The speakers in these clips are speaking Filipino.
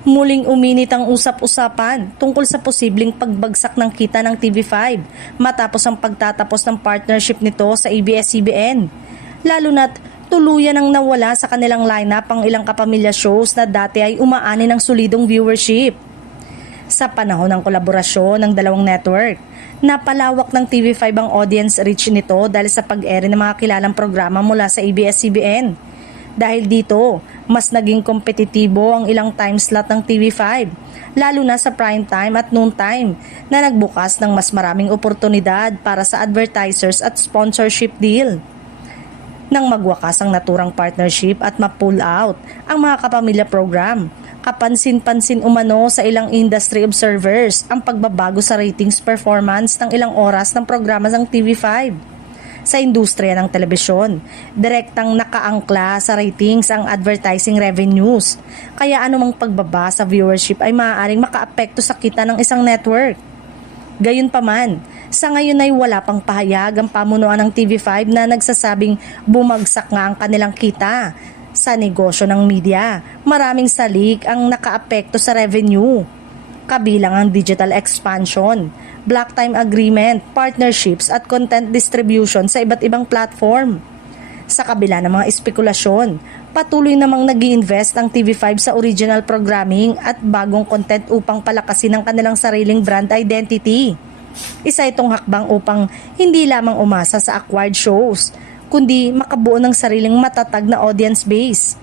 Muling uminit ang usap-usapan tungkol sa posibleng pagbagsak ng kita ng TV5 matapos ang pagtatapos ng partnership nito sa ABS-CBN. Lalo na't tuluyan ang nawala sa kanilang lineup ang ilang kapamilya shows na dati ay umaani ng solidong viewership. Sa panahon ng kolaborasyon ng dalawang network, napalawak ng TV5 ang audience reach nito dahil sa pag-ere ng mga kilalang programa mula sa ABS-CBN. Dahil dito, mas naging kompetitibo ang ilang time slot ng TV5, lalo na sa prime time at noon time na nagbukas ng mas maraming oportunidad para sa advertisers at sponsorship deal. Nang magwakas ang naturang partnership at ma-pull out ang mga kapamilya program, kapansin-pansin umano sa ilang industry observers ang pagbabago sa ratings performance ng ilang oras ng programa ng TV5. Sa industriya ng telebisyon, direktang nakaangkla sa ratings ang advertising revenues, kaya anumang pagbaba sa viewership ay maaaring makaapekto sa kita ng isang network. Gayunpaman, sa ngayon ay wala pang pahayag ang pamunuan ng TV5 na nagsasabing bumagsak nga ang kanilang kita. Sa negosyo ng media, maraming salik ang nakaapekto sa revenue, kabilang ang digital expansion, block time agreement, partnerships at content distribution sa iba't ibang platform. Sa kabila ng mga espekulasyon, patuloy namang nag-i-invest ang TV5 sa original programming at bagong content upang palakasin ang kanilang sariling brand identity. Isa itong hakbang upang hindi lamang umasa sa acquired shows, kundi makabuo ng sariling matatag na audience base.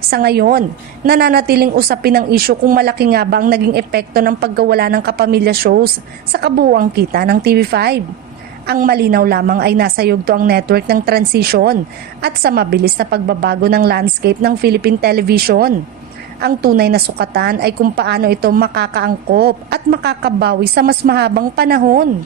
Sa ngayon, nananatiling usapin ang isyu kung malaki nga ba ang naging epekto ng pagkawala ng kapamilya shows sa kabuuang kita ng TV5. Ang malinaw lamang ay nasa yugto ang network ng transition at sa mabilis na pagbabago ng landscape ng Philippine television. Ang tunay na sukatan ay kung paano ito makakaangkop at makakabawi sa mas mahabang panahon.